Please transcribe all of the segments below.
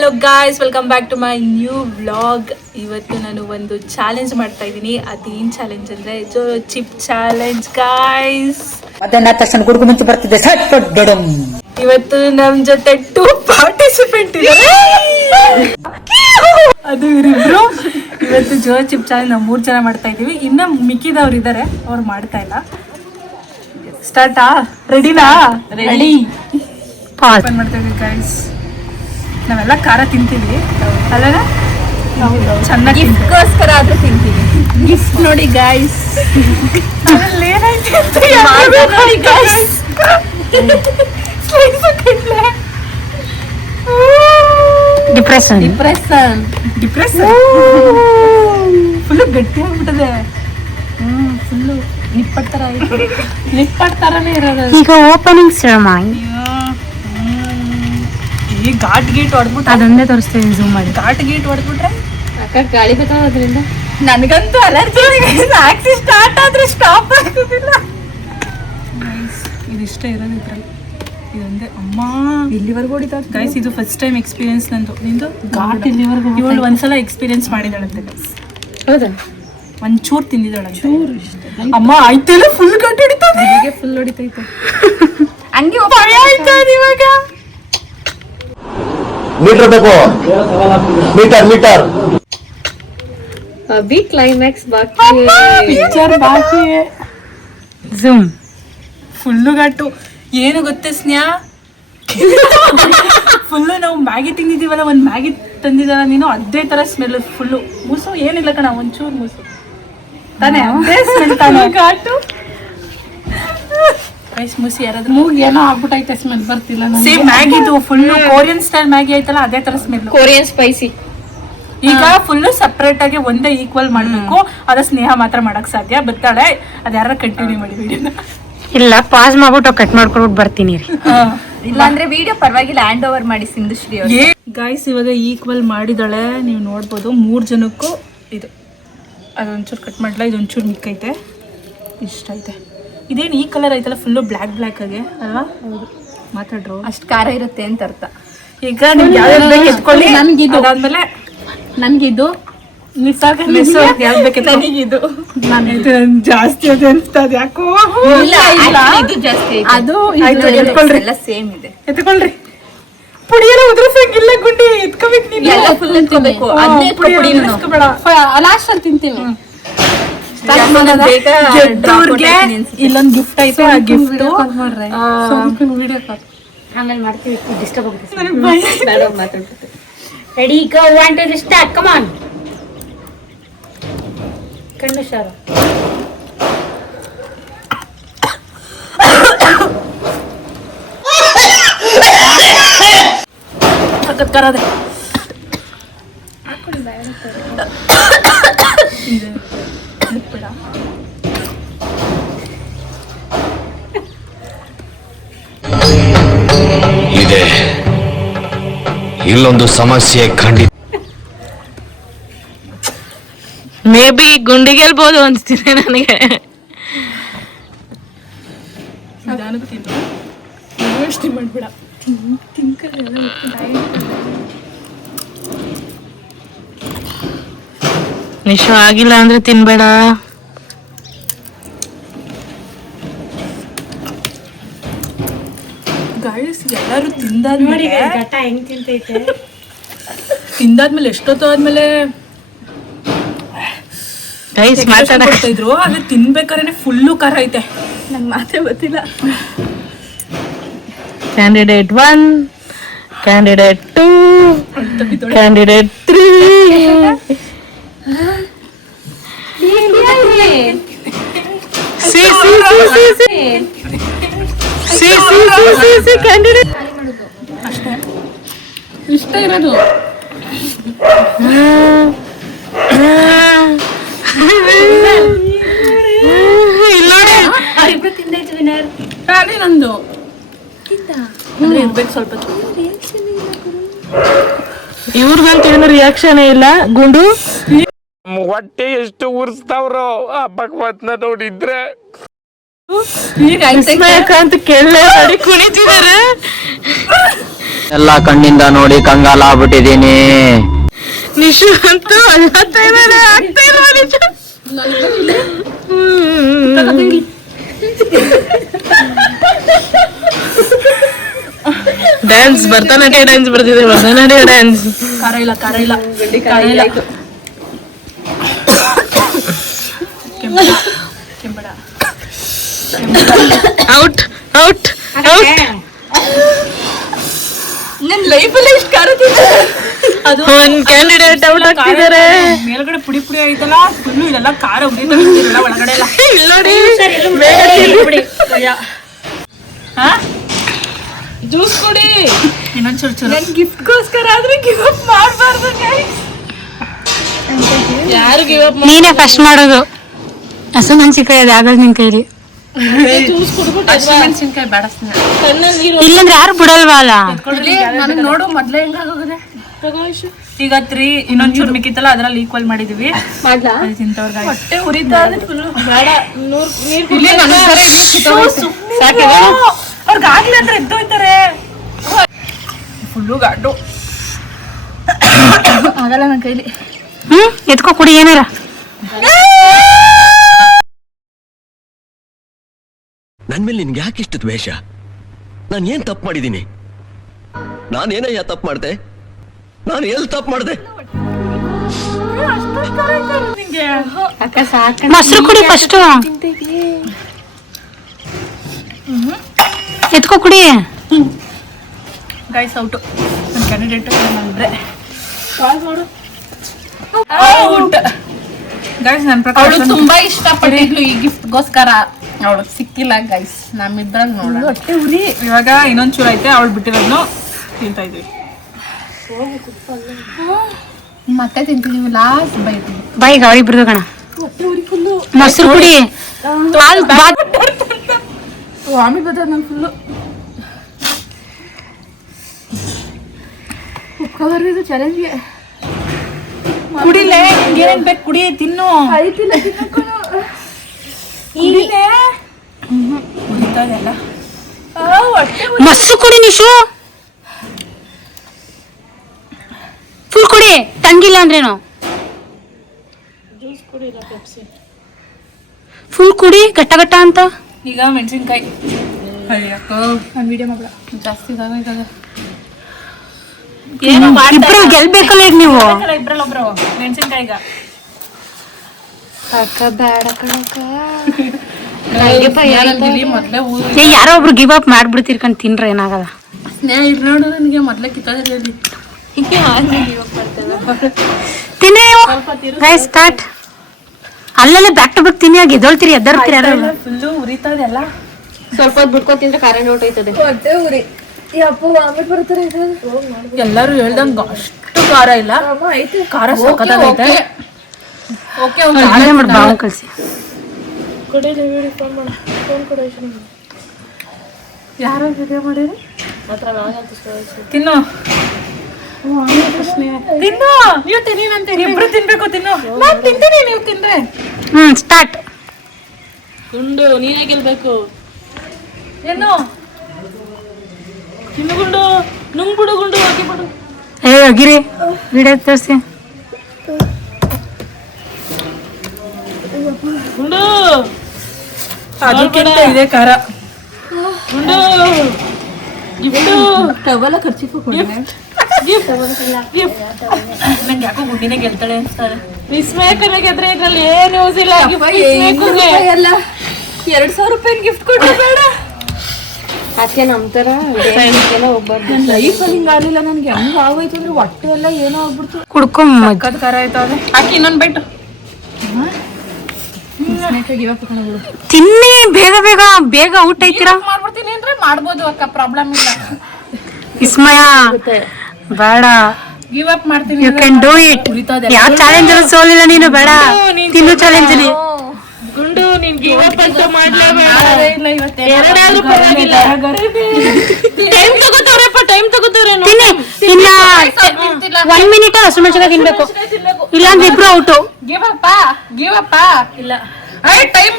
Hello guys, welcome back to my new vlog. ಇವತ್ತು ನಾನು ಒಂದು ಚಾಲೆಂಜ್ ಮಾಡ್ತಾ ಇದ್ದೀನಿ. ಅದೇನು ಚಾಲೆಂಜ್ ಅಂದರೆ ಜೋ ಚಿಪ್ ಚಾಲೆಂಜ್ ಗಾಯ್ಸ್. ಮುಂಚೆ ಬರ್ತಿದ್ದೆ. ಇವತ್ತು ನಮ್ಮ ಜೊತೆ 2 ಪಾರ್ಟಿಸಿಪೆಂಟ್ ಇದ್ದಾರೆ. ಅದು ಇವರಿಬ್ರು. ಇವತ್ತು ಜೋ ಚಿಪ್ ಚಾಲೆಂಜ್ ನಾವು 3 ಜನ ಮಾಡ್ತಾ ಇದ್ದೀವಿ. ಇನ್ನು ಮಿಕ್ಕಿದವ್ರು ಇದ್ದಾರೆ, ಅವ್ರು ಮಾಡ್ತಾ ಇಲ್ಲ. ಸ್ಟಾರ್ಟಾ? ರೆಡಿನಾ? ರೆಡಿ. ಓಪನ್ ಮಾಡ್ತಾ ಇದ್ದೀವಿ ಗಾಯ್ಸ್. ನಾವೆಲ್ಲ ಖಾರ ತಿಂತೀವಿ ಅಲ್ಲ, ಚೆನ್ನಾಗಿ ಗಿಫ್ಟ್ಗೋಸ್ಕರ ಆದ್ರೂ ತಿಂತೀವಿ. ಗಿಫ್ಟ್ ನೋಡಿ ಗಾಯ್ಸ್, ನೋಡಿ guys, depression depression depression full ಗಟ್ಟಿ ಆಗ್ಬಿಟ್ಟದೆ. ಫುಲ್ಲು ನಿಪ್ಪಟ್ತರ ನಿಪ್ಪಟ್ಟರನೇ ಇರೋದು. ಈಗ ಓಪನಿಂಗ್ ಸೆರೆಮನಿ. ಈ ಘಾಟ್ ಗೀಟ್ ಹೊಡೆದ್ಬಿಟ್ಟು ಅದೊಂದೇ ತೋರಿಸ್ತೀವಿ, ಝೂಮ್ ಮಾಡಿ. ಘಾಟ್ ಗೀಟ್ ಹೊಡೆದ್ಬಿಟ್ರೆ ಅಕ್ಕ ಗಾಳಿ ಬರೋದ್ರಿಂದ ನನಗಂತೂ ಅಲರ್ಜಿ. ಆಕ್ಸಿ ಸ್ಟಾರ್ಟ್ ಆದ್ರೆ ಸ್ಟಾಪ್ ಆಗೋದಿಲ್ಲ. ಇದಿಷ್ಟ ಇರೋದು ಇದ್ರಲ್ಲಿ, ಇದೊಂದೇ. ಅಮ್ಮ ಇಲ್ಲಿವರೆಗೂ ಹೊಡಿತಾ ಗೈಸ್. ಇದು ಫಸ್ಟ್ ಟೈಮ್ ಎಕ್ಸ್ಪೀರಿಯನ್ಸ್ ನಂದು. ನಿಂದು ಘಾಟ್ ಇಲ್ಲಿವರೆಗೂ. ಇವಳು ಒಂದ್ಸಲ ಎಕ್ಸ್ಪೀರಿಯನ್ಸ್ ಮಾಡಿದಾಳಂತೆ ಗೈಸ್. ಹೌದಾ? ಒಂಚೂರು ತಿಂದಿದ್ದಾಳಂತೆ. ಅಮ್ಮ ಆಯ್ತಲ್ಲ, ಫುಲ್ ಗಟ್ಟಿ ಹೊಡಿತದೆ. ಫುಲ್ ಹೊಡಿತೈತೆ ಹಂಗೆ. ಭಯ ಆಯ್ತದ ಇವಾಗ. ಮೀಟರ್ ಬೇಕು, ಮೀಟರ್ ಮೀಟರ್. ಅಭಿ ಕ್ಲೈಮ್ಯಾಕ್ಸ್ ಬಾಕಿ, ಪಿಕ್ಚರ್ ಬಾಕಿ. ಝೂಮ್. ಫುಲ್ಲು ಘಾಟು. ಏನು ಗೊತ್ತೇ ಸ್ನೇಹ, ಫುಲ್ಲು ನಾವು ಮ್ಯಾಗಿ ತಿಂದಿದ್ದೀವಲ್ಲ, ಒಂದು ಮ್ಯಾಗಿ ತಂದಿದ್ದಾರ ನೀನು, ಅದೇ ಥರ ಸ್ಮೆಲ್. ಫುಲ್ಲು ಮೂಸು ಏನಿಲ್ಲ ಕಣ, ಒಂಚೂರು ಮೂಸು ತಾನೇ, ಅದೇ ಸ್ಮೆಲ್ ತಾನೆ. ಘಾಟು ಗೈಸ್. ಮೂಸಿ ಯಾರಾದ್ರೂ ಮೂಗ್ ಏನೋ ಆಗ್ಬಿಟ್ಟೈತೆ, ಸ್ಮೆಲ್ ಬರ್ತಿಲ್ಲ. ಸೇಮ್ ಮ್ಯಾಗಿದು ಫುಲ್ಲು ಕೊರಿಯನ್ ಸ್ಟೈಲ್ ಮ್ಯಾಗಿ ಆಯ್ತಲ್ಲ, ಅದೇ ಥರ ಸ್ಮೆಲ್. Korean spicy. ಈಗ ಫುಲ್ಲು ಸಪ್ರೇಟ್ ಆಗಿ ಒಂದೇ ಈಕ್ವಲ್ ಮಾಡಬೇಕು. ಅದ ಸ್ನೇಹ ಮಾತ್ರ ಮಾಡಕ್ ಸಾಧ್ಯ. ಬರ್ತಾಳೆ, ಅದು ಯಾರು ಕಂಟಿನ್ಯೂ ಮಾಡಿ ವಿಡಿಯೋನ. ಇಲ್ಲ, ಪಾಸ್ ಮಾಡ್ಬಿಟ್ಟು ಕಟ್ ಮಾಡ್ಕೊಬಿಟ್ಟು ಬರ್ತೀನಿ ರೀ. ಇಲ್ಲಾಂದ್ರೆ ವಿಡಿಯೋ ಪರವಾಗಿಲ್ಲ, ಹ್ಯಾಂಡ್ ಓವರ್ ಮಾಡಿ ಸಿಂಧುಶ್ರೀ ಅವ್ರಿಗೆ. ಗಾಯ್ಸ್ ಇವಾಗ ಈಕ್ವಲ್ ಮಾಡಿದಾಳೆ, ನೀವು ನೋಡ್ಬೋದು. 3 ಜನಕ್ಕೂ ಇದು ಅದೊಂಚೂರು ಕಟ್ ಮಾಡಲ, ಇದೊಂಚೂರು ಮಿಕ್ಕೈತೆ, ಇಷ್ಟ ಐತೆ. ಇದೇನು ಈ ಕಲರ್ ಐತಲ್ಲ, ಫುಲ್ಲು ಬ್ಲ್ಯಾಕ್ ಬ್ಲ್ಯಾಕ್ ಆಗಿ ಅಲ್ವಾ? ಹೌದು, ಮಾತಾಡ್ರು. ಅಷ್ಟು ಖಾರ ಇರುತ್ತೆ ಅಂತ ಅರ್ಥ. ಈಗ ನಿಮ್ಗೆ ಯಾವ್ದು ಬೇಕು ಎತ್ಕೊಳ್ಳಿ. ನನ್ಗಿದು, ಅದಾದ್ಮೇಲೆ ನನ್ಗಿದು ಮಿಸ್ ಯಾವ್ದು ಬೇಕು ನನಗಿದು ಜಾಸ್ತಿ ಅದೇ ಅನ್ಸ್ತದೆ ಯಾಕೋ. ಇದು ಜಾಸ್ತಿ ಅದು ಎತ್ಕೊಳ್ರಿ, ಎಲ್ಲ ಸೇಮ್ ಇದೆ. ಎತ್ಕೊಳ್ರಿ. ಪುಡಿಯೆಲ್ಲ ಉದುರ್ಸಂಗಿಲ್ಲ ಗುಂಡಿ, ಎತ್ಕೋಬೇಕು ನೀನು. ಎಲ್ಲ ಫುಲ್ ಎತ್ಕೋಬೇಕು. ಅದನ್ನೇ ಉದುರಿಸ್ಕೋಬೇಡ. ಲಾಸ್ಟ್ ಅಲ್ಲಿ ತಿಂತೀನಿ. ಗೆದ್ದವ್ರಿಗೆ ಇಲ್ಲೊಂದು ಗಿಫ್ಟ್ ಐತೆ. ಆ ಗಿಫ್ಟ್ ಆಮೇಲೆ ಮಾಡ್ತೀವಿ, ಡಿಸ್ಟರ್ಬ್ ಆಗುತ್ತೆ. ಮಾತಾಡ್ಬಿಟ್ಟು ready, go, 1 2 start, come on. ಕಣ್ಣು ಶಾರು. ಕರದೆ ಇದೆ. ಇಲ್ಲೊಂದು ಸಮಸ್ಯೆ ಖಂಡಿತ. ಮೇ ಬಿ ಗುಂಡಿ ಗೆಲ್ಬೋದು ಅನ್ಸ್ತಿದೆ ನನಗೆ. ಯೋಚನೆ ಮಾಡ್ಬೇಡ. ನಿಶು ಆಗಿಲ್ಲ ಅಂದ್ರೆ ತಿನ್ಬೇಡ. ಗಾಯ್ಸ್ ಎಲ್ಲರೂ ತಿಂದಾದ್ಮೇಲೆ ಘಟ ಹೆಂಗ್ ತಿಂತೈತೆ. ತಿಂದಾದ್ಮೇಲೆ ಎಷ್ಟೊತ್ತು ಆದ್ಮೇಲೆ ಕೊಡ್ತಾ ಇದ್ರು. ಆದ್ರೆ ತಿನ್ಬೇಕಾದ್ರೆ ಫುಲ್ಲು ಖಾರ ಐತೆ. ನಂಗೆ ಮಾತೇ ಗೊತ್ತಿಲ್ಲ. Candidate 1, candidate 2, candidate 3. ಕ್ಯಾಂಡಿಡೇಟ್ ಅಷ್ಟೇ, ಇಷ್ಟ ಇರೋದು. ಇಬ್ರು ತಿಂದಾಯ್ತು ವಿನರ್. ಅದೇ ನಂದು. ಅಂದ್ರೆ ಇರ್ಬೇಕು ಸ್ವಲ್ಪ. ಇವ್ರಿಗಂತ ಏನು ರಿಯಾಕ್ಷನ್ ಇಲ್ಲ. ಗುಂಡು ಹೊಟ್ಟೆ ಎಷ್ಟು ಉರ್ಸ್ತಾವ್ರೋ ಆ ಭಗವತ್ನ ನೋಡಿದ್ರೆ. ಅಂತ ಕೇಳಲೇ ಮಾಡಿ ಕುಣಿತಿದಾರೆ. ಎಲ್ಲ ಕಣ್ಣಿಂದ ನೋಡಿ ಕಂಗಾಲ ಆಗ್ಬಿಟ್ಟಿದೀನಿ. ನಿಶು ಅಂತೂ ಅಳ್ತಾ ಇದ್ದಾರೆ, ಆಗ್ತಾ ಇಲ್ವಾ ನಿಶು? ಡ್ಯಾನ್ಸ್ ಭರತನಾಟ್ಯ ಡ್ಯಾನ್ಸ್ ಬರ್ತಿದೆ, ಭರತನಾಟ್ಯ ಡ್ಯಾನ್ಸ್. ಖಾರ ಇಲ್ಲ ಖಾರ ಇಲ್ಲ ಖಾರ ಇಲ್ಲ. ಕೆಂಬಡ ಔಟ್ ಔಟ್ ಔಟ್. ನನ್ ಲೈಫಲ್ಲಿ ಎಷ್ಟು ಕಾರುತ್ತಿದೆ. ಅದು ಒಂದ್ ಕ್ಯಾಂಡಿಡೇಟ್ ಔಟ್ ಆಗ್ತಿದ್ದಾರೆ. ಮೇಲ್ಗಡೆ ಪುಡಿ ಪುಡಿ ಆಯ್ತಲ್ಲ, ಫುಲ್ಲು ಇದೆಲ್ಲ ಖಾರ ಉಳಿದಲ್ಲ ಒಳಗಡೆ ಎಲ್ಲ. ನೋಡಿ ಜ್ಯೂಸ್ ಕುಡಿ ಇನ್ನೊಂದ್ ಚೂರು ಚೂರು. ನನ್ ಗಿಫ್ಟ್ಗೋಸ್ಕರ ಆದ್ರೆ ಗಿವ್ ಅಪ್ ಮಾಡಬಾರ್ದು ಗೈಸ್. ಯಾರು ಗಿವ್ ಅಪ್? ನೀನೇ ಫಸ್ಟ್ ಮಾಡೋದು. ಹಸಿಮೆಣಸಿನ್ಕಾಯಿ ಅದು ಆಗಲ್ಲ ನಿನ್ ಕೈಲಿ. ಜ್ಯೂಸ್ ಕುಡ್ಬಿಟ್ಟು ಹಸಿಮೆಣಸಿನ್ಕಾಯಿ ಬೇಡ ಇಲ್ಲಂದ್ರೆ ಯಾರು ಬಿಡಲ್ವಾ ಅಲ್ಲ. ನನಗೆ ನೋಡು ಮೊದ್ಲೇ ಹೆಂಗಾಗೋಗಿದೆ. ಈಗ 3 ಇನ್ನೊಂದ್ ಚೂರು ಮಿಕ್ಕಿತ್ತಲ್ಲ, ಅದ್ರಲ್ಲಿ ಈಕ್ವಲ್ ಮಾಡಿದೀವಿ. ತಿಂತವ್ರಿಗೆ ಹೊಟ್ಟೆ ಉರಿತಾ ಇದೆ ಫುಲ್. ಬೇಡ ಅವ್ರಿಗೆ ಆಗ್ಲಿ ಅಂದ್ರೆ ಎದ್ದು ಹೋಯ್ತಾರೆ ಫುಲ್ಲು ಗಾಡು. ಆಗಲ್ಲ ನನ್ನ ಕೈಲಿ. ಎತ್ಕೋ ಕುಡಿ ಏನಾರ. ನನ್ ಮೇಲೆ ನಿನ್ಗೆ ಯಾಕೆ ಇಷ್ಟು ದ್ವೇಷ? ನಾನು ಏನ್ ತಪ್ಪು ಮಾಡಿದ್ದೀನಿ? ನಾನೇನಯ್ಯ ತಪ್ಪು ಮಾಡ್ದೆ? ನಾನು ಎಲ್ಲಿ ತಪ್ಪು ಮಾಡ್ದೆ? ಮೊಸರು ಕುಡಿ ಫಸ್ಟ್. ಎತ್ಕೋ ಕುಡಿ. Guys out. ನನ್ನ ಕ್ಯಾಂಡಿಡೇಟ್ ಅಂದ್ರೆ ಗೈಸ್ ನನ್ನ ಪ್ರಕಾರ ಅವಳು ತುಂಬಾ ಇಷ್ಟಪಟ್ಟಿದ್ಲು ಈ ಗಿಫ್ಟ್ಗೋಸ್ಕರ. ಅವಳು ಸಿಕ್ಕಿಲ್ಲ ಗೈಸ್. ನಮ್ಮಿದ್ರಾಗ ನೋಡೋಣ. ಹೊಟ್ಟೆ ಉರಿ. ಇವಾಗ ಇನ್ನೊಂದ್ ಚೂರು ಐತೆ, ಅವಳು ಬಿಟ್ಟಿರೋದ್ನು ತಿಂತಾ ಇದ್ವಿ. ಮತ್ತೆ ತಿಂತಿದೀವಿ ಲಾಸ್ಟ್ ಬೈತೀವಿ. ಬಾಯಿಗೆ ಅವ್ರಿಗೆ ಬಿಡ್ದು ಕಣ. ಮೊಸರು ಕುಡಿ. ವಾಮಿ ಬರ್ತದ ನನ್ ಫುಲ್ಲು. ಉಪ್ಕಬಾರ್ದು ಚಾಲೆಂಜ್ಗೆ. ಕುಡಿಲೆ, ಏನೇನ್ ಬೇಕು ಕುಡಿ, ತಿನ್ನು. ಐತಿಲ್ಲ ತಿನ್ನಕ್ಕೂ. ಮೊಸರು ಕುಡಿ ನಿಶು. ಫುಲ್ ಕುಡಿ, ತಂಗಿಲ್ಲ ಅಂದ್ರೇನು. ಫುಲ್ ಕುಡಿ ಗಟ್ಟ ಗಟ್ಟ ಅಂತ. ಈಗ ಮೆಣಸಿನ್ಕಾಯಿ ಜಾಸ್ತಿ ಇದಾಗೋಯ್ತದ. ಇಬ್ರು ಗೆಲ್ಬೇಕಲ್ಲ ಈಗ ನೀವು. ಇಬ್ರಲ್ಲೊಬ್ರು ಮೆಣಸಿನ್ಕಾಯಿಗ ಮೊದ್ಲೇ ಏ ಯಾರೋ ಒಬ್ರು ಗಿವ್ ಅಪ್ ಮಾಡ್ಬಿಡ್ತೀರಿ ಕಣ್, ತಿನ್ರ ಏನಾಗಲ್ಲ. ಸ್ನೇಹ ಇರ್ ನೋಡು, ನನಗೆ ಮೊದ್ಲೇ ಕಿತ್ತೋದ್ರಲ್ಲಿ ತಿನ್ನಿ ಗೈಸ್ ಸ್ಟಾರ್ಟ್. ಅಲ್ಲಲ್ಲೇ ಬ್ಯಾಕ್ ಟು ಬ್ಯಾಕ್ ತಿನ್ನಿ. ಆಗಿ ಎದ್ದೊಳ್ತೀರಿ ಎದ್ದರ್ತೀರಿ ಯಾರು. ಫುಲ್ಲು ಉರಿತಾ ಇದೆಲ್ಲ. ಸ್ವಲ್ಪ ಹೊತ್ತು ಬಿಟ್ಕೊಂಡು ತಿಂದ್ರೆ ಖಾರ ಹೊಟ್ಟೈತದೆ. ಹೊಟ್ಟೆ ಉರಿ. ಯಪ್ಪ ವಾಮಿಟ್ ಬರ್ತಾರೆ. ಎಲ್ಲರೂ ಹೇಳ್ದಂಗ ಅಷ್ಟು ಖಾರ ಇಲ್ಲ, ಖಾರ ಸಖತ್ತಾಗೈತೆ. ಓಕೆ ಮಾಡಿ ಬಾವು ಕಳ್ಸಿ. ಯಾರು ವಿಡಿಯೋ ಮಾಡಿರಿ? ತಿನ್ನು ತಿನ್ನು. ನೀವು ತಿನ್ನಿ, ನಾನು ಇಬ್ರು ತಿನ್ಬೇಕು. ತಿನ್ನು. ನಾನು ತಿಂತೀನಿ, ನೀವು ತಿನ್ರೆ. ಸ್ಟಾರ್ಟ್. ಗುಂಡು ನೀನೇ ಗೆಲ್ಬೇಕು. ಏನು ತಿನ್ನು ಗುಂಡು. ನುಂಗ್ಬಿಡು ಗುಂಡು, ಹಾಕಿ ಬಿಡು. ಏ ಅಗಿರಿ ವಿಡಿಯೋ ತೋರಿಸಿ. ಗುಂಡು ಅದಕ್ಕಿಂತ ಇದೆ ಖಾರ. ಗುಂಡು ಗಿಫ್ಟು ಟವಲ ಖರ್ಚಿಗೆ ನಂಗೆ ಯಾಕೋ ಗುಂಡಿನೇ ಗೆಲ್ತಾಳೆ ಅನ್ಸ್ತಾರೆ. ವಿಸ್ಮಯಕನ ಗೆದ್ರೆ ಇದ್ರಲ್ಲಿ ಏನು ಯೂಸ್ ಇಲ್ಲ. 2,000 ರೂಪಾಯಿ ಗಿಫ್ಟ್ ಕೊಟ್ಟರೆ ಬೇಡ. ಅದಕ್ಕೆ ನಮ್ಮ ಥರ ಹೋಗ್ಬಾರ್ದು. ನನ್ನ ಲೈಫಲ್ಲಿ ಹಿಂಗಾಗಲಿಲ್ಲ. ನನಗೆ ಹೆಂಗ್ ಆಗೋಯ್ತು ಅಂದ್ರೆ ಹೊಟ್ಟೆ ಎಲ್ಲ ಏನೋ ಆಗ್ಬಿಡ್ತು. ಕುಡ್ಕೊಂಬ ಖಾರ ಆಯ್ತಾವೆ. ಹಾಕಿ ಇನ್ನೊಂದು ಬೆಟ್ಟು. ತಿನ್ನಿ ಬೇಗ ಬೇಗ ಬೇಗ ಔಟ್ ಐತೀರಾ. ಮಾಡ್ಬಿಡ್ತೀನಿ ಅಂದ್ರೆ ಮಾಡ್ಬೋದು ಅಕ್ಕ, ಪ್ರಾಬ್ಲಮ್ ಇಲ್ಲ. ವಿಸ್ಮಯ ಬೇಡ, ಗಿವ್ ಅಪ್ ಮಾಡ್ತೀನಿ. You can do it. ಯಾವ ಚಾಲೆಂಜ್ ಅಲ್ಲಿ ಸೋಲಿಲ್ಲ ನೀನು. ಬೇಡ ತಿನ್ನು ಚಾಲೆಂಜ್ ಅಲ್ಲಿ. ಗುಂಡು ನೀನ್ ಗಿವ್ ಅಪ್ ಅಂತ ಮಾಡ್ಲೇಬೇಡ. ಎರಡಾದ್ರೂ ಪರವಾಗಿಲ್ಲ. ಟೈಮ್ ತಗೋತಾರೆ. ತಿನ್ನಿ ಇನ್ನ 1 ಮಿನಿಟ್ ಹಸಿಮೆಣಸಿನಕಾಯಿ ತಿನ್ಬೇಕು, ಇಲ್ಲಾಂದ್ರೆ ಇಬ್ರು ಔಟು. ಗಿವ್ ಅಪ್ಪ ಇಲ್ಲ. 5-10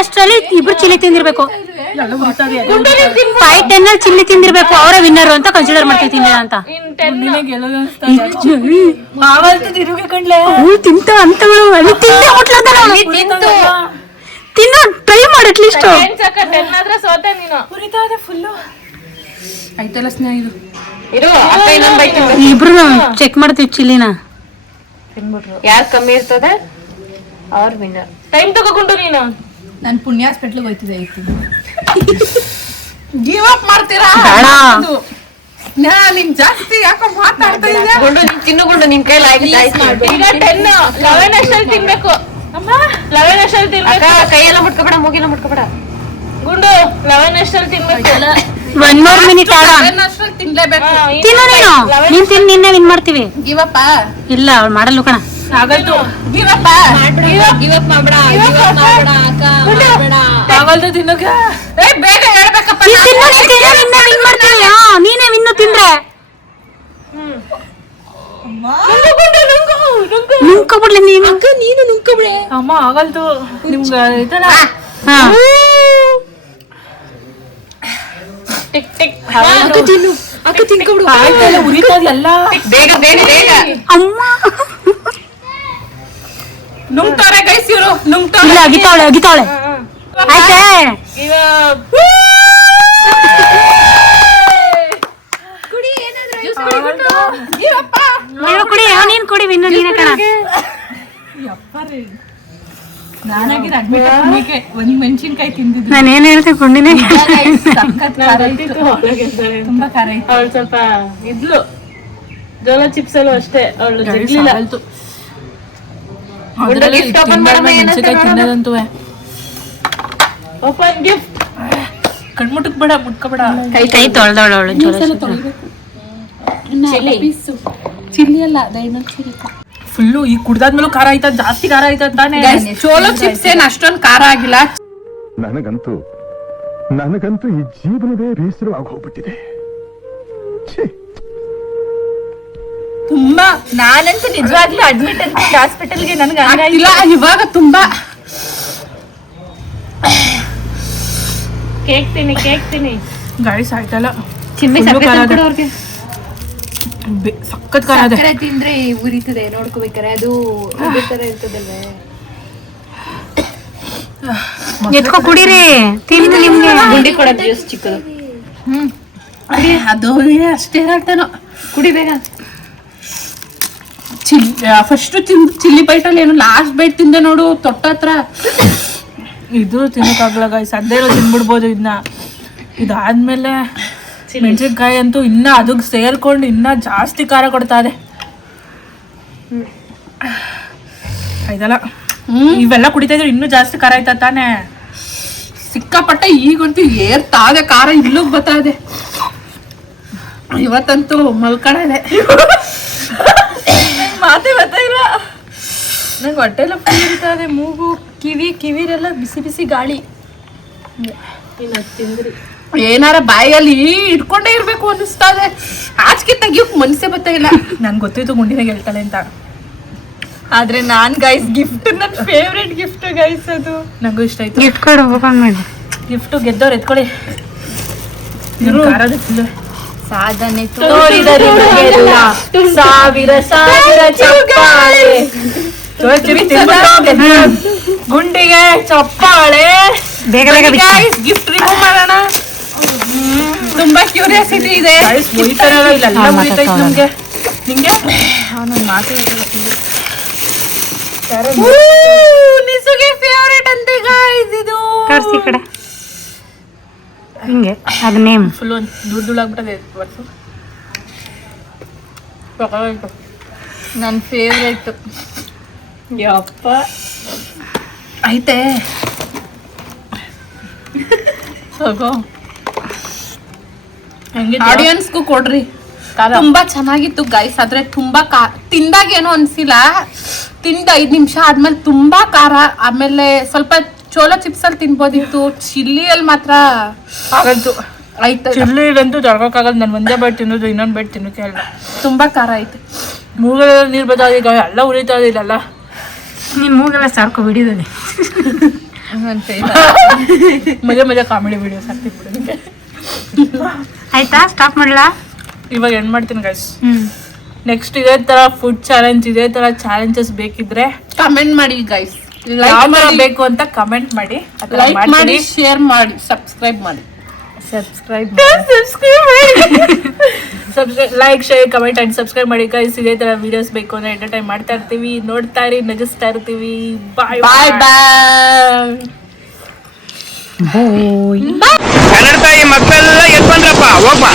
ಅಷ್ಟರಲ್ಲಿ ಇಬ್ರು ಚಿಲ್ಲಿ ತಿಂದಿರ್ಬೇಕು. ಎಲ್ಲ ಉರಿತದೆ. 5-10 ಅಲ್ಲಿ ಚಿಲ್ಲಿ ತಿಂದಿರ್ಬೇಕು, ಅವರೇ ವಿನ್ನರ್ ಅಂತ ಕನ್ಸಿಡರ್ ಮಾಡ್ತೀವಿ ತಿಂದಿಲ್ಲ ಅಂತ. ಗುಂಡಿನೇ ಗೆಲ್ಲೋದು ಅನ್ಸ್ತಾ ಇದೆ. ಮಾವಂತೂ ತಿರುಗಿ ಕಣ್ಲೆ. ತಿಂತ ಅಂತಗಳು ಅಲ್ಲಿ ತಿಂದೆ ಮುಟ್ಲಂತ ತಿನ್ನೋ ಟ್ರೈ ಮಾಡಿ ಅಟ್ಲೀಸ್ಟ್. ಉರಿತಾ ಇದೆ ಫುಲ್ಲು. ಆಯ್ತಲ್ಲ ಸ್ನೇಹ ಇದು. ಇಬ್ರು ಚೆಕ್ ಮಾಡ್ತೀವಿ ಚಿಲ್ಲಿನ. ಯಾರು ಕಮ್ಮಿ ಇರ್ತದೆ ಅವ್ರ ವಿನ್ನರ್. ಟೈಮ್ ತಗೊಂಡು ನೀನು ನಾನು ಪುಣ್ಯ ಹಾಸ್ಪಿಟ್ಲಿಗೆ ಹೋಯ್ತಿದ್ದೆ. ಗಿವ್ ಅಪ್ ಮಾಡ್ತೀರಾ? ನಿಮ್ ಜಾಸ್ತಿ ಯಾಕೋ ಮಾತಾಡ್ತಾ ಇದ್ದೆ. ಗುಂಡು ನೀನ್ ತಿನ್ನುಗುಂಡು ನಿನ್ ಕೈಲಿ ಆಯ್ತು. ಈಗ 10 11 ಅಷ್ಟಲ್ಲಿ ತಿನ್ಬೇಕು. 11 ಅಷ್ಟಲ್ಲಿ ತಿನ್ಬೇಕು. ಕೈಯೆಲ್ಲ ಮುಟ್ಕೋಬೇಡ, ಮೂಗಿಲ್ಲ ಮುಟ್ಕೋಬೇಡ. ಗುಂಡು 11 ಅಷ್ಟಲ್ಲಿ ತಿನ್ಬೇಕು. 1 more minute ಆಡ. 11 ಅಷ್ಟಲ್ಲಿ ತಿನ್ಲೇಬೇಕು. ತಿನ್ನು ನೀನ್ ತಿನ್ ನಿನ್ನೆ ವಿನ್ ಮಾಡ್ತೀವಿ. ಗಿವ್ ಅಪ್ ಇಲ್ಲ ಅವ್ಳು ಮಾಡಲ್ಲ ಕಣ. ಆಗಲ್ತು. ಗಿವ್ ಅಪ್ ಮಾಡ್ಬೇಡ. ಆಗಲ್ತು ತಿನ್ನೋಕೆ. ಬೇಗ ಹೇಳ್ಬೇಕಪ್ಪ. ನೀನೇ ವಿನ್ನು ತಿಂದ್ರೆ ನುಂಗ್ಕೊಬಿಡ್ಲಿ ನೀನು. ನೀನು ನುಂಗ್ಕೊಬಿಡೆ. ಅಮ್ಮ ಆಗಲ್ತು ನಿಮ್ಗೆ ಇದಲ್ಲ. Tick tick. ಅಕ್ಕ ತಿನ್ಕೊಬಿಡು. ಆಯ್ತಲ್ಲ ಉರಿತದೆಲ್ಲ. ಬೇಗ ಬೇಗ ಬೇಗ. ಅಮ್ಮ ನುಂಗ್ತಾರೆ ಗೈಸ್ ಇವರು. ನುಂಗ್ತಾರೆ. ಇಲ್ಲ ಅಗಿತಾವಳೆ ಆಯ್ತಾ. ಕುಡಿ ನೀನ್ ಕುಡಿ ವಿನ್ನು ನೀನೇ ಕಣ. ನಾನಾಗಿ ರಗ್ಬಿಟ್ಟೆ ಒಂದ್ ಮೆಣಸಿನ್ಕಾಯಿ ತಿಂದಿದ್ದು. ನಾನು ಏನ್ ಹೇಳ್ತೆ ಕುಂಡಿನೇ. ತುಂಬಾ ಖಾರ ಇತ್ತು. ಅವಳು ಸ್ವಲ್ಪ ಇದ್ಲು ಜೋಳ ಚಿಪ್ಸ್ ಅಲ್ಲೂ ಅಷ್ಟೇ ಅವಳು ಜಗ್ಲಿಲ್ಲ. ಮೆಣಸಿನ್ಕಾಯಿ ತಿನ್ನೋದಂತೂ ಓಪನ್ ಗಿಫ್ಟ್. ಕಣ್ಮುಟ್ಟಕ್ ಬೇಡ, ಮುಟ್ಕೋಬೇಡ. ಕೈ ತೊಳ್ದವಳು ಅವಳು ಚಿಲ್ಲಿ ಅಲ್ಲ ಡೈನರ್ ಚಿಲ್ಲಿ. ಫುಲ್ಲು ಈ ಕುಡ್ದಾದ್ಮೇಲೂ ಖಾರ ಆಯ್ತದ, ಜಾಸ್ತಿ ಖಾರ ಆಯ್ತದ ತಾನೇ. ಚೋಲೋ ಚಿಪ್ಸ್ ಏನ್ ಅಷ್ಟೊಂದು ಖಾರ ಆಗಿಲ್ಲ. ನನಗಂತೂ ಈ ಜೀವನವೇ ಬೇಸರವಾಗಿ ಹೋಗ್ಬಿಟ್ಟಿದೆ. ತುಂಬಾ ನಾನಂತೂ ನಿಜವಾಗ್ಲೂ ಅಡ್ಮಿಟ್ ಅಂತ ಹಾಸ್ಪಿಟಲ್ಗೆ ನನ್ಗೆ ಇಲ್ಲ ಇವಾಗ ತುಂಬಾ. ಕೇಕ್ ತಿನ್ನಿ ಗಾಯ್ಸ್ ಆಯ್ತಲ್ಲ. ಅವ್ರಿಗೆ ಸಖತ್ ಖಾರ ಇದೆ. ತಿಂದ್ರೆ ಉರಿತದೆ ನೋಡ್ಕೋಬೇಕಾರೆ. ಅದು ಅದೇ ತರ ಇರ್ತದಲ್ವೇ. ಎತ್ಕೊ ಕುಡೀರಿ ತಿಂದು ನಿಮ್ಗೆ. ಗುಂಡಿ ಕೊಡೋದು ಜ್ಯೂಸ್ ಚಿಕ್ಕದು. ಅದು ಅಷ್ಟೇ ಹೇಳ್ತಾನೋ. ಕುಡಿ ಬೇಗ. ಫಸ್ಟ್ ಚಿಲ್ಲಿ ಬೈಟಲ್ಲಿ ಏನು ಲಾಸ್ಟ್ ಬೈಟ್ ತಿಂದೆ ನೋಡು ತೊಟ್ಟ ಹತ್ರ. ಇದು ತಿನ್ನಕ್ಕಾಗಲ್ಲ ಗಾಯ್ಸ್, ಅದೇ ತಿನ್ಬಿಡ್ಬೋದು ಇದನ್ನ. ಇದಾದ್ಮೇಲೆ ಮೆಣಸಿನ್ಕಾಯಿ ಅಂತೂ ಇನ್ನ ಅದಕ್ಕೆ ಸೇರ್ಕೊಂಡು ಇನ್ನ ಜಾಸ್ತಿ ಖಾರ ಕೊಡ್ತಾ ಇದೆ. ಆಯ್ತಲ್ಲ ಇವೆಲ್ಲ ಕುಡಿತಾ ಇದ್ರೆ ಇನ್ನೂ ಜಾಸ್ತಿ ಖಾರ ಆಯ್ತಾ ತಾನೇ. ಸಿಕ್ಕಾಪಟ್ಟೆ ಈಗಂತೂ ಏರ್ತಾದೆ ಖಾರ. ಇಲ್ಲಿಗೆ ಬರ್ತಾ ಇದೆ ಇವತ್ತಂತೂ ಮಲ್ಕಡೆ. ಮಾತೇ ಬರ್ತಾ ಇಲ್ಲ ನಂಗೆ. ಹೊಟ್ಟೆ ಎಲ್ಲ ಫುಲ್ ಇರ್ತಾ ಇದೆ. ಮೂಗು ಕಿವಿರೆಲ್ಲ ಬಿಸಿ ಬಿಸಿ ಗಾಳಿ. ತಿಂದ್ರಿ ಏನಾರ ಬಾಯಲ್ಲಿ ಇಟ್ಕೊಂಡೇ ಇರ್ಬೇಕು ಅನ್ನಿಸ್ತಾ ಇದೆ. ಆಚೆಗೆ ತೆಗಿಯೋಕ್ ಮನಸ್ಸೇ ಬರ್ತಾ ಇಲ್ಲ. ನಂಗೆ ಗೊತ್ತಿತ್ತು ಗುಂಡಿನ ಗೆಲ್ತಾಳೆ ಅಂತ. ಆದ್ರೆ ನಾನ್ ಗೈಸ್ ಗಿಫ್ಟ್ ನನ್ನ ಫೇವ್ರೆಟ್ ಗಿಫ್ಟ್ ಗೈಸ್. ಅದು ನಂಗೂ ಇಷ್ಟ ಆಯ್ತು. ಗಿಫ್ಟ್ ಕೊಡು ಓಪನ್ ಮಾಡಿ. ಗಿಫ್ಟ್ ಗೆದ್ದವ್ರು ಎತ್ಕೊಳ್ಳಿ. ಖಾರದ ಫುಲ್ ಸಾಧನೆ ತೋರಿದರೆ ನಗೆಲ್ಲ ಸಾವಿರ ಸಾವಿರ ಚಪ್ಪಾಳೆ. ಗುಂಡಿಗೆ ಚಪ್ಪಾಳೆ. ಬೇಗ ಬೇಗ ಗಿಫ್ಟ್ ರಿಮೂವ್ ಮಾಡೋಣ. ತುಂಬಾ ಕ್ಯೂರಿಯಾಸಿಟಿ ಇದೆ. ನಮ್ಗೆ ನಿಂಗೆ ನಾನು ಮಾತು ನಿಸುಗೆ ಫೇವರೇಟ್ ಅಂತೆ ಗಾಯ್ಸ್ ಇದು. ಕರ್ಸಿ ಕಡೆ ಹಿಂಗೆ ಅದ ನೇಮ್ ಫುಲ್ ಒಂದು ದುಡ್ಡುಳಾಗ್ಬಿಟ್ಟದೆ ಬರ್ಸು. ನನ್ನ ಫೇವ್ರೇಟ್. ಯಪ್ಪ ಐತೆ ತಗೋ. ಆಡಿಯನ್ಸ್ಗೂ ಕೊಡ್ರಿ. ತುಂಬಾ ಚೆನ್ನಾಗಿತ್ತು ಗೈಸ್. ಆದ್ರೆ ತುಂಬಾ ತಿಂದಾಗ ಏನೋ ಅನ್ಸಿಲ್ಲ. ತಿಂದ 5 ನಿಮಿಷ ಆದ್ಮೇಲೆ ತುಂಬಾ ಖಾರ. ಆಮೇಲೆ ಸ್ವಲ್ಪ ಚೋಲೋ ಚಿಪ್ಸ್ ಅಲ್ಲಿ ತಿನ್ಬೋದಿತ್ತು. ಚಿಲ್ಲಿಯಲ್ಲಿ ಮಾತ್ರ ಆಗಲ್ತು. ಆಯ್ತು ಚಿಲ್ಲಿ ಅಂತೂ ತಡ್ಕೋಕ್ಕಾಗಲ್ಲ. ನಾನು ಒಂದೇ ಬೈಟ್ ತಿನ್ನೋದು, ಇನ್ನೊಂದು ಬೈಟ್ ತಿನ್ನೋಕೆ ಅಲ್ಲ. ತುಂಬಾ ಖಾರ ಐತೆ. ಮೂಗಲ್ಲ ನೀರು ಬರ್ತದೆ ಈಗ. ಎಲ್ಲ ಉರಿತಾ ಇಲ್ಲಲ್ಲ. ನಿನ್ ಮೂಗೆಲ್ಲ ಸಾರ್ಕೊ ಬಿಡಿದಲ್ಲಿ. ಮಜಾ ಮಜಾ ಕಾಮಿಡಿ ವಿಡಿಯೋಸ್ ಹಾಕ್ತೀನಿ ಬಿಡಿ. ಆಯ್ತಾ ಸ್ಟಾಪ್ ಮಾಡ್ಲಾ? ಇವಾಗ ಎಂಡ್ ಮಾಡ್ತೀನಿ ಗೈಸ್. ಹ್ಮ್. ನೆಕ್ಸ್ಟ್ ಇದೇ ತರ ಫುಡ್ ಚಾಲೆಂಜ್, ಇದೇ ತರ ಚಾಲೆಂಜಸ್ ಬೇಕಿದ್ರೆ ಕಮೆಂಟ್ ಮಾಡಿ ಗೈಸ್, ಯಾವ ತರ ಬೇಕು ಅಂತ ಕಮೆಂಟ್ ಮಾಡಿ, ಲೈಕ್ ಮಾಡಿ, ಶೇರ್ ಮಾಡಿ, ಸಬ್ಸ್ಕ್ರೈಬ್ ಮಾಡಿ. Like share comment and subscribe ಮಾಡಿ ಗೈಸ್. ಇದೇ ತರ ವಿಡಿಯೋಸ್ ಬೇಕು ಅಂದ್ರೆ ಎಂಟರ್ಟೈನ್ ಮಾಡ್ತಾ ಇರ್ತೀವಿ, ನೋಡ್ತಾ ಇರಿ, ನಗಿಸ್ತಾ ಇರ್ತೀವಿ. ಬಾಯ್ ಬಾಯ್ ಬಾಯ್. ಕನ್ನಡ ತಾಯಿ ಮಕ್ಕಳೆಲ್ಲ ಎದ್ ಬಂದ್ರಪ್ಪ ಹೋಗ್ಬಾ.